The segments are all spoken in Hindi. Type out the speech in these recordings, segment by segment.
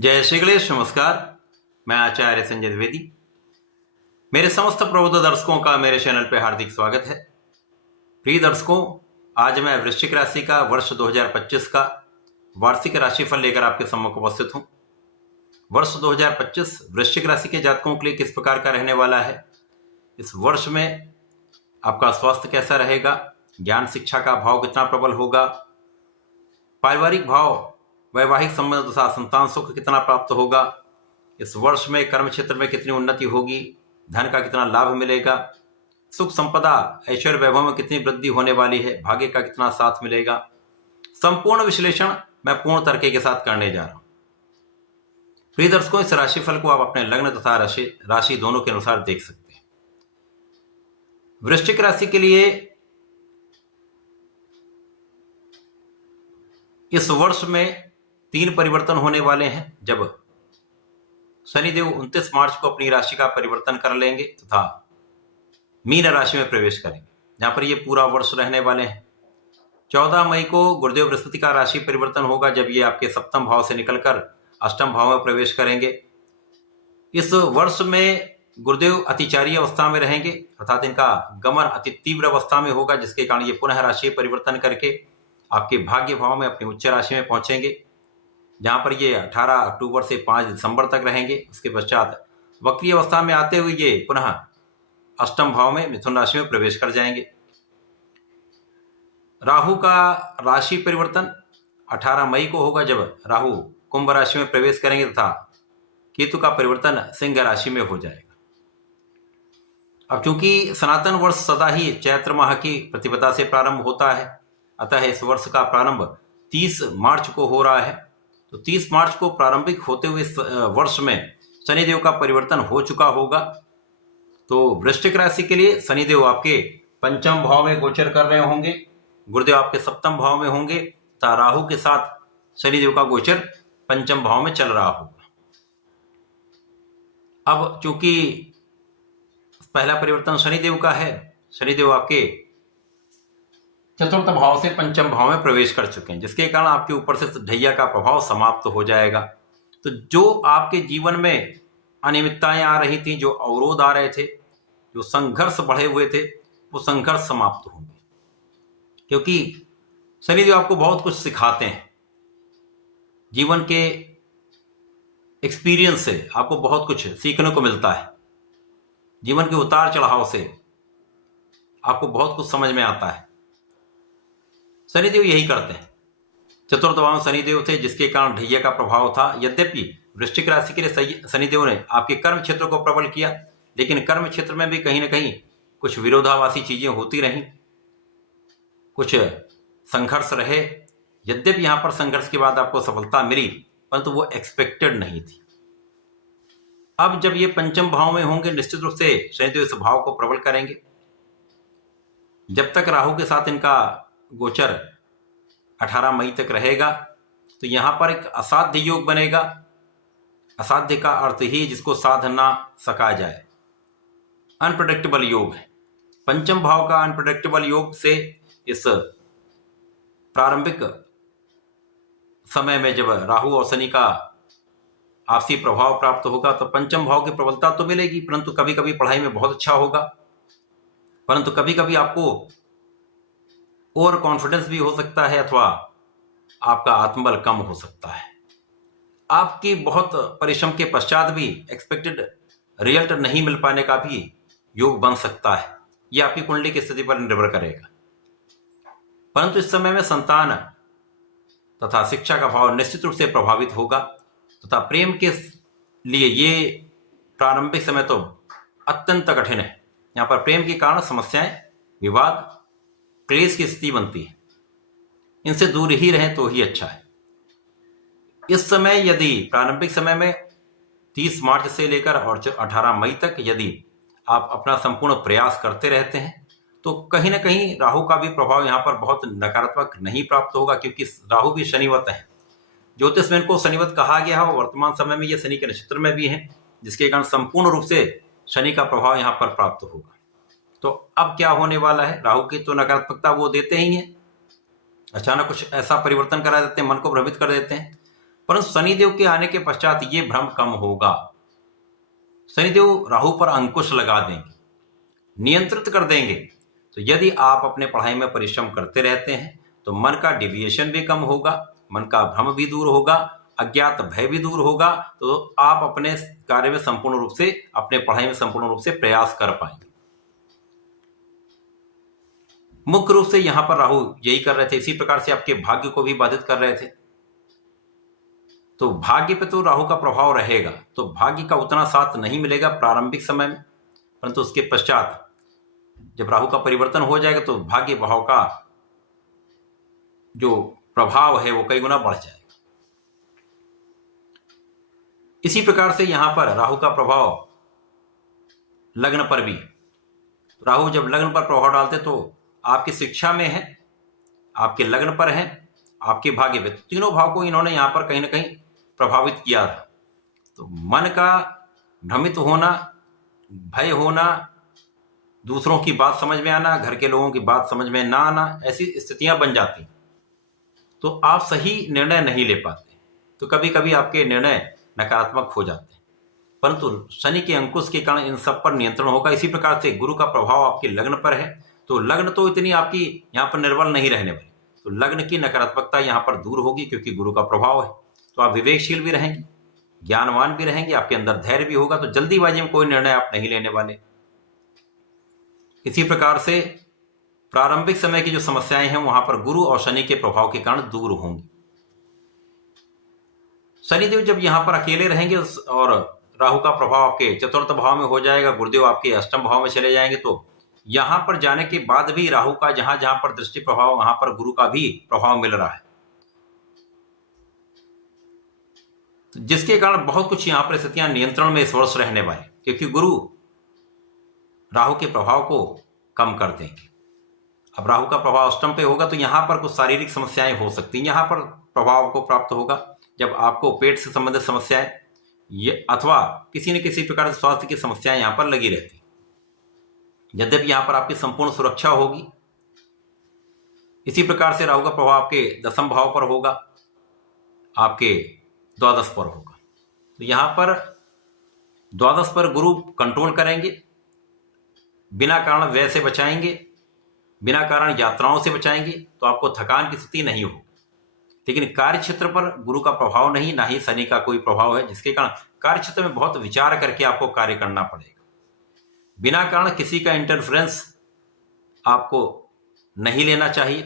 जय श्री गणेश। नमस्कार, मैं आचार्य संजय द्विवेदी। मेरे समस्त प्रबुद्ध दर्शकों का मेरे चैनल पर हार्दिक स्वागत है। प्रिय दर्शकों, आज मैं वृश्चिक राशि का वर्ष 2025 का वार्षिक राशिफल लेकर आपके सम्मुख उपस्थित हूं। वर्ष 2025 वृश्चिक राशि के जातकों के लिए किस प्रकार का रहने वाला है, इस वर्ष में आपका स्वास्थ्य कैसा रहेगा, ज्ञान शिक्षा का भाव कितना प्रबल होगा, पारिवारिक भाव, वैवाहिक संबंध तथा संतान सुख कितना प्राप्त होगा, इस वर्ष में कर्म क्षेत्र में कितनी उन्नति होगी, धन का कितना लाभ मिलेगा, सुख संपदा ऐश्वर्य वैभव में कितनी वृद्धि होने वाली है, भाग्य का कितना साथ मिलेगा, संपूर्ण विश्लेषण मैं पूर्ण तरीके के साथ करने जा रहा हूं। प्रिय दर्शकों, इस राशिफल को आप अपने लग्न तथा राशि दोनों के अनुसार देख सकते हैं। वृश्चिक राशि के लिए इस वर्ष में 3 परिवर्तन होने वाले हैं। जब शनिदेव 29 मार्च को अपनी राशि का परिवर्तन कर लेंगे तथा मीन राशि में प्रवेश करेंगे, जहां पर ये पूरा वर्ष रहने वाले हैं। 14 मई को गुरुदेव बृहस्पति का राशि परिवर्तन होगा, जब ये आपके सप्तम भाव से निकलकर अष्टम भाव में प्रवेश करेंगे। इस वर्ष में गुरुदेव अतिचारी अवस्था में रहेंगे, अर्थात इनका गमन अति तीव्र अवस्था में होगा, जिसके कारण ये पुनः राशि परिवर्तन करके आपके भाग्य भाव में अपनी उच्च राशि में पहुंचेंगे, जहां पर ये 18 अक्टूबर से 5 दिसंबर तक रहेंगे। उसके पश्चात वक्री अवस्था में आते हुए ये पुनः अष्टम भाव में मिथुन राशि में प्रवेश कर जाएंगे। राहु का राशि परिवर्तन 18 मई को होगा, जब राहु कुंभ राशि में प्रवेश करेंगे तथा केतु का परिवर्तन सिंह राशि में हो जाएगा। अब चूंकि सनातन वर्ष सदा ही चैत्र माह की प्रतिपदा से प्रारंभ होता है, अतः इस वर्ष का प्रारंभ 30 मार्च को हो रहा है। तो 30 मार्च को प्रारंभिक होते हुए इस वर्ष में शनिदेव का परिवर्तन हो चुका होगा। तो वृश्चिक राशि के लिए शनिदेव आपके पंचम भाव में गोचर कर रहे होंगे, गुरुदेव आपके सप्तम भाव में होंगे तथा राहु के साथ शनिदेव का गोचर पंचम भाव में चल रहा होगा। अब चूंकि पहला परिवर्तन शनिदेव का है, शनिदेव आपके चतुर्थ भाव से पंचम भाव में प्रवेश कर चुके हैं, जिसके कारण आपके ऊपर से ढैया का प्रभाव समाप्त हो जाएगा। तो जो आपके जीवन में अनियमितताएं आ रही थी, जो अवरोध आ रहे थे, जो संघर्ष बढ़े हुए थे, वो संघर्ष समाप्त होंगे, क्योंकि शनिदेव आपको बहुत कुछ सिखाते हैं। जीवन के एक्सपीरियंस से आपको बहुत कुछ सीखने को मिलता है। जीवन के उतार चढ़ाव से आपको बहुत कुछ समझ में आता है। शनिदेव यही करते हैं। चतुर्थ भाव में शनिदेव थे, जिसके कारण ढैया का प्रभाव था। यद्यपि वृश्चिक राशि के लिए शनिदेव ने आपके कर्म क्षेत्र को प्रबल किया, लेकिन कर्म क्षेत्र में भी कहीं ना कहीं कुछ विरोधाभासी चीजें होती रहीं, कुछ संघर्ष रहे। यद्यपि यहां पर संघर्ष के बाद आपको सफलता मिली, परंतु वो एक्सपेक्टेड नहीं थी। अब जब ये पंचम भाव में होंगे, निश्चित रूप से शनिदेव इस भाव को प्रबल करेंगे। जब तक राहु के साथ इनका गोचर 18 मई तक रहेगा, तो यहां पर एक असाध्य योग बनेगा। असाध्य का अर्थ ही जिसको साध ना सका जाए, अनप्रेडिक्टेबल योग है। पंचम भाव का अनप्रेडिक्टेबल योग से इस प्रारंभिक समय में जब राहु और शनि का आपसी प्रभाव प्राप्त होगा, तो पंचम भाव की प्रबलता तो मिलेगी, परंतु कभी कभी पढ़ाई में बहुत अच्छा होगा, परंतु कभी कभी आपको ओवर कॉन्फिडेंस भी हो सकता है, अथवा आपका आत्मबल कम हो सकता है। आपकी बहुत परिश्रम के पश्चात भी एक्सपेक्टेड रिजल्ट नहीं मिल पाने का भी योग बन सकता है। यह आपकी कुंडली की स्थिति पर निर्भर करेगा। परंतु इस समय में संतान तथा शिक्षा का भाव निश्चित रूप से प्रभावित होगा, तथा प्रेम के लिए ये प्रारंभिक समय तो अत्यंत कठिन है। यहाँ पर प्रेम के कारण समस्याएं, विवाद, क्लेश की स्थिति बनती है। इनसे दूर ही रहें तो ही अच्छा है। इस समय यदि प्रारंभिक समय में 30 मार्च से लेकर और 18 मई तक यदि आप अपना संपूर्ण प्रयास करते रहते हैं, तो कहीं ना कहीं राहु का भी प्रभाव यहाँ पर बहुत नकारात्मक नहीं प्राप्त होगा, क्योंकि राहु भी शनिवत है। ज्योतिष में इनको शनिवत कहा गया है। वर्तमान समय में ये शनि के नक्षत्र में भी है, जिसके कारण संपूर्ण रूप से शनि का प्रभाव यहाँ पर प्राप्त होगा। तो अब क्या होने वाला है, राहु की तो नकारात्मकता वो देते ही हैं, अचानक कुछ ऐसा परिवर्तन करा देते हैं, मन को भ्रमित कर देते हैं, परंतु शनिदेव के आने के पश्चात ये भ्रम कम होगा। शनिदेव राहु पर अंकुश लगा देंगे, नियंत्रित कर देंगे। तो यदि आप अपने पढ़ाई में परिश्रम करते रहते हैं तो मन का डिविएशन भी कम होगा, मन का भ्रम भी दूर होगा, अज्ञात भय भी दूर होगा। तो आप अपने कार्य में संपूर्ण रूप से, अपने पढ़ाई में संपूर्ण रूप से प्रयास कर पाएंगे। मुख्य रूप से यहां पर राहु यही कर रहे थे। इसी प्रकार से आपके भाग्य को भी बाधित कर रहे थे। तो भाग्य पे तो राहु का प्रभाव रहेगा, तो भाग्य का उतना साथ नहीं मिलेगा प्रारंभिक समय में, परंतु उसके पश्चात जब राहु का परिवर्तन हो जाएगा तो भाग्य भाव का जो प्रभाव है वो कई गुना बढ़ जाएगा। इसी प्रकार से यहां पर राहु का प्रभाव लग्न पर भी, राहु जब लग्न पर प्रभाव डालते तो आपकी शिक्षा में है, आपके लग्न पर है, आपके भाग्य पे, तीनों भाव को इन्होंने यहां पर कहीं ना कहीं प्रभावित किया था। तो मन का भ्रमित होना, भय होना, दूसरों की बात समझ में आना, घर के लोगों की बात समझ में ना आना, ऐसी स्थितियां बन जाती। तो आप सही निर्णय नहीं ले पाते, तो कभी कभी आपके निर्णय नकारात्मक हो जाते हैं। परंतु शनि के अंकुश के कारण इन सब पर नियंत्रण होगा। इसी प्रकार से गुरु का प्रभाव आपके लग्न पर है, तो लग्न तो इतनी आपकी यहाँ पर निर्बल नहीं रहने वाली, तो लग्न की नकारात्मकता यहाँ पर दूर होगी क्योंकि गुरु का प्रभाव है। तो आप विवेकशील भी रहेंगे, ज्ञानवान भी रहेंगे, आपके अंदर धैर्य भी होगा, तो जल्दीबाजी में कोई निर्णय आप नहीं लेने वाले। इसी प्रकार से प्रारंभिक समय की जो समस्याएं हैं वहां पर गुरु और शनि के प्रभाव के कारण दूर होंगी। शनिदेव जब यहां पर अकेले रहेंगे और राहु का प्रभाव आपके चतुर्थ भाव में हो जाएगा, गुरुदेव आपके अष्टम भाव में चले जाएंगे, तो यहां पर जाने के बाद भी राहु का जहां जहां पर दृष्टि प्रभाव, वहां पर गुरु का भी प्रभाव मिल रहा है, जिसके कारण बहुत कुछ यहां पर स्थितियां नियंत्रण में इस वर्ष रहने वाली, क्योंकि गुरु राहु के प्रभाव को कम कर देंगे। अब राहु का प्रभाव अष्टम पे होगा तो यहां पर कुछ शारीरिक समस्याएं हो सकती हैं, यहां पर प्रभाव को प्राप्त होगा। जब आपको पेट से संबंधित समस्याएं अथवा किसी न किसी प्रकार से स्वास्थ्य की समस्याएं यहां पर लगी रहती, यद्यपि यहां पर आपकी संपूर्ण सुरक्षा होगी। इसी प्रकार से राहु का प्रभाव आपके दसम भाव पर होगा, आपके द्वादश पर होगा। तो यहां पर द्वादश पर गुरु कंट्रोल करेंगे, बिना कारण व्यय से बचाएंगे, बिना कारण यात्राओं से बचाएंगे, तो आपको थकान की स्थिति नहीं होगी। लेकिन कार्य क्षेत्र पर गुरु का प्रभाव नहीं, ना ही शनि का कोई प्रभाव है, जिसके कारण कार्य क्षेत्र में बहुत विचार करके आपको कार्य करना पड़ेगा। बिना कारण किसी का इंटरफेरेंस आपको नहीं लेना चाहिए,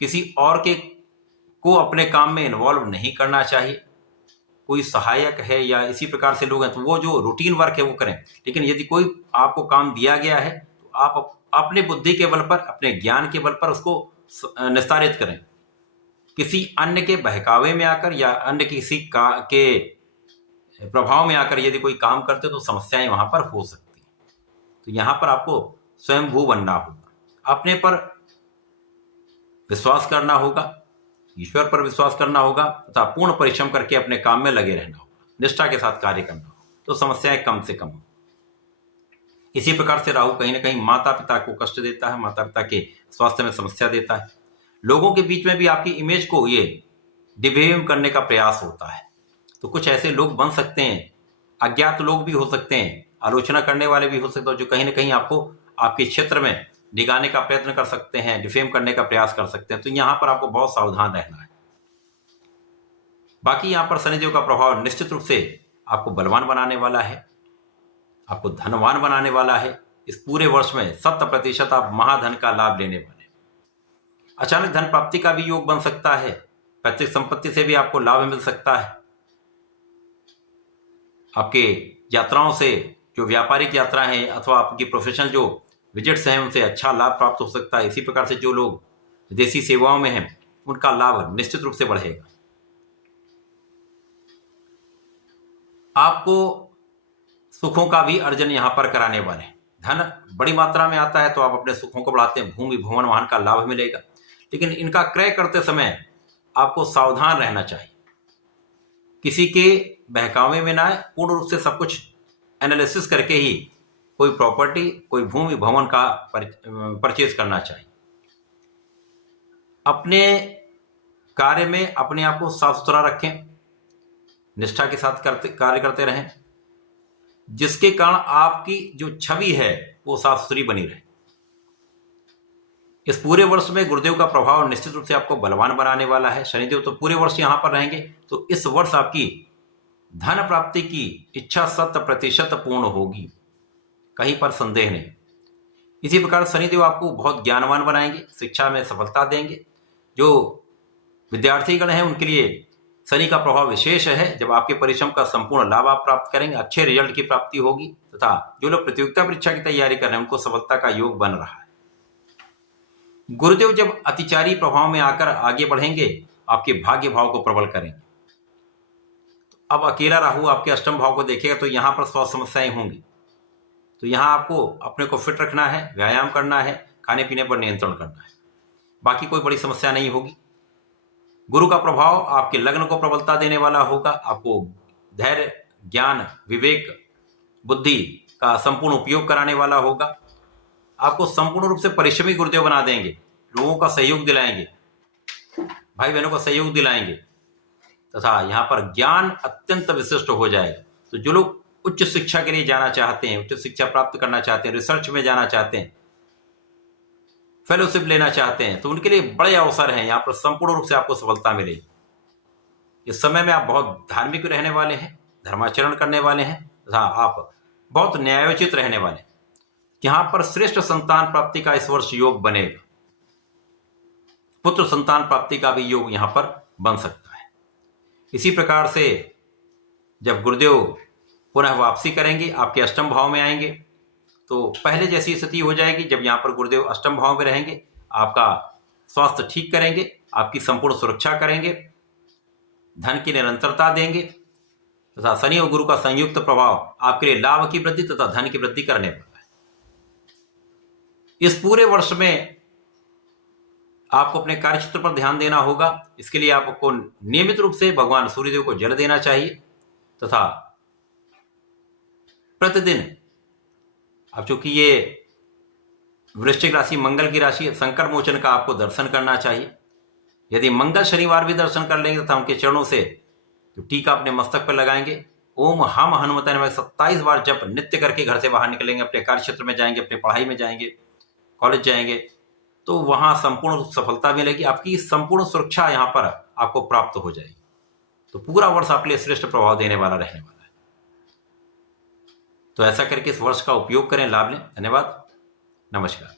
किसी और के को अपने काम में इन्वॉल्व नहीं करना चाहिए। कोई सहायक है या इसी प्रकार से लोग हैं तो वो जो रूटीन वर्क है वो करें, लेकिन यदि कोई आपको काम दिया गया है तो आप अपने बुद्धि के बल पर, अपने ज्ञान के बल पर उसको निस्तारित करें। किसी अन्य के बहकावे में आकर या अन्य किसी के प्रभाव में आकर यदि कोई काम करते तो समस्याएं वहां पर हो सकती हैं। तो यहां पर आपको स्वयंभू बनना होगा, अपने पर विश्वास करना होगा, ईश्वर पर विश्वास करना होगा तथा पूर्ण परिश्रम करके अपने काम में लगे रहना होगा, निष्ठा के साथ कार्य करना होगा, तो समस्याएं कम से कम हो। इसी प्रकार से राहु कहीं ना कहीं माता पिता को कष्ट देता है, माता पिता के स्वास्थ्य में समस्या देता है। लोगों के बीच में भी आपकी इमेज को ये डिफेम करने का प्रयास होता है। तो कुछ ऐसे लोग बन सकते हैं, अज्ञात लोग भी हो सकते हैं, आलोचना करने वाले भी हो सकते हैं, जो कहीं ना कहीं आपको आपके क्षेत्र में डिगाने का प्रयत्न कर सकते हैं, डिफेम करने का प्रयास कर सकते हैं। तो यहां पर आपको बहुत सावधान रहना है। बाकी यहां पर शनिदेव का प्रभाव निश्चित रूप से आपको बलवान बनाने वाला है, आपको धनवान बनाने वाला है। इस पूरे वर्ष में 100% आप महाधन का लाभ लेने वाले। अचानक धन प्राप्ति का भी योग बन सकता है, पैतृक संपत्ति से भी आपको लाभ मिल सकता है। आपके यात्राओं से, जो व्यापारिक यात्रा है अथवा आपकी प्रोफेशनल जो विजिट्स हैं, उनसे अच्छा लाभ प्राप्त हो सकता है। इसी प्रकार से जो लोग विदेशी सेवाओं में हैं उनका लाभ निश्चित रूप से बढ़ेगा। आपको सुखों का भी अर्जन यहां पर कराने वाले हैं। धन बड़ी मात्रा में आता है तो आप अपने सुखों को बढ़ाते हैं, भूमि भवन वाहन का लाभ मिलेगा, लेकिन इनका क्रय करते समय आपको सावधान रहना चाहिए, किसी के बहकावे में ना आए। पूर्ण रूप से सब कुछ एनालिसिस करके ही कोई प्रॉपर्टी, कोई भूमि भवन का परचेज करना चाहिए। अपने कार्य में अपने आप को साफ सुथरा रखें, निष्ठा के साथ कार्य करते रहें, जिसके कारण आपकी जो छवि है वो साफ सुथरी बनी रहे। इस पूरे वर्ष में गुरुदेव का प्रभाव निश्चित रूप से आपको बलवान बनाने वाला है। शनिदेव तो पूरे वर्ष यहां पर रहेंगे, तो इस वर्ष आपकी धन प्राप्ति की इच्छा 100% पूर्ण होगी, कहीं पर संदेह नहीं। इसी प्रकार शनिदेव आपको बहुत ज्ञानवान बनाएंगे, शिक्षा में सफलता देंगे। जो विद्यार्थीगण हैं उनके लिए शनि का प्रभाव विशेष है। जब आपके परिश्रम का संपूर्ण लाभ आप प्राप्त करेंगे, अच्छे रिजल्ट की प्राप्ति होगी, तथा जो लोग प्रतियोगिता परीक्षा की तैयारी कर रहे हैं उनको सफलता का योग बन रहा है। गुरुदेव जब अतिचारी प्रभाव में आकर आगे बढ़ेंगे, आपके भाग्य भाव को प्रबल करेंगे। अब अकेला राहु आपके अष्टम भाव को देखेगा तो यहां पर स्वास्थ्य समस्याएं होंगी। तो यहां आपको अपने को फिट रखना है, व्यायाम करना है, खाने पीने पर नियंत्रण करना है, बाकी कोई बड़ी समस्या नहीं होगी। गुरु का प्रभाव आपके लग्न को प्रबलता देने वाला होगा। आपको धैर्य, ज्ञान, विवेक, बुद्धि का संपूर्ण उपयोग कराने वाला होगा। आपको संपूर्ण रूप से परिश्रमी गुरुदेव बना देंगे, लोगों का सहयोग दिलाएंगे, भाई बहनों का सहयोग दिलाएंगे, तथा यहाँ पर ज्ञान अत्यंत विशिष्ट हो जाएगा। तो जो लोग उच्च शिक्षा के लिए जाना चाहते हैं, उच्च शिक्षा प्राप्त करना चाहते हैं, रिसर्च में जाना चाहते हैं, फेलोशिप लेना चाहते हैं, तो उनके लिए बड़े अवसर हैं। यहाँ पर संपूर्ण रूप से आपको सफलता मिलेगी। इस समय में आप बहुत धार्मिक रहने वाले हैं, धर्माचरण करने वाले हैं, तथा आप बहुत न्यायोचित रहने वाले हैं। यहां पर श्रेष्ठ संतान प्राप्ति का इस वर्ष योग बनेगा। पुत्र संतान प्राप्ति का भी योग यहां पर बन सकता है। इसी प्रकार से जब गुरुदेव पुनः वापसी करेंगे, आपके अष्टम भाव में आएंगे, तो पहले जैसी स्थिति हो जाएगी। जब यहां पर गुरुदेव अष्टम भाव में रहेंगे, आपका स्वास्थ्य ठीक करेंगे, आपकी संपूर्ण सुरक्षा करेंगे, धन की निरंतरता देंगे, तथा शनि और गुरु का संयुक्त प्रभाव आपके लिए लाभ की वृद्धि तथा धन की वृद्धि करने वाला है। इस पूरे वर्ष में आपको अपने कार्यक्षेत्र पर ध्यान देना होगा। इसके लिए आपको नियमित रूप से भगवान सूर्यदेव को जल देना चाहिए, तथा प्रतिदिन, अब चूंकि ये वृश्चिक राशि मंगल की राशि है, संकट मोचन का आपको दर्शन करना चाहिए। यदि मंगल शनिवार भी दर्शन कर लेंगे तथा उनके चरणों से जो टीका अपने मस्तक पर लगाएंगे, ओम हम हनुमते नमः 27 बार जप नित्य करके घर से बाहर निकलेंगे, अपने कार्यक्षेत्र में जाएंगे, अपने पढ़ाई में जाएंगे, कॉलेज जाएंगे, तो वहां संपूर्ण सफलता मिलेगी। आपकी संपूर्ण सुरक्षा यहां पर आपको प्राप्त हो जाएगी। तो पूरा वर्ष आपके लिए श्रेष्ठ प्रभाव देने वाला रहने वाला है। तो ऐसा करके इस वर्ष का उपयोग करें, लाभ लें। धन्यवाद, नमस्कार।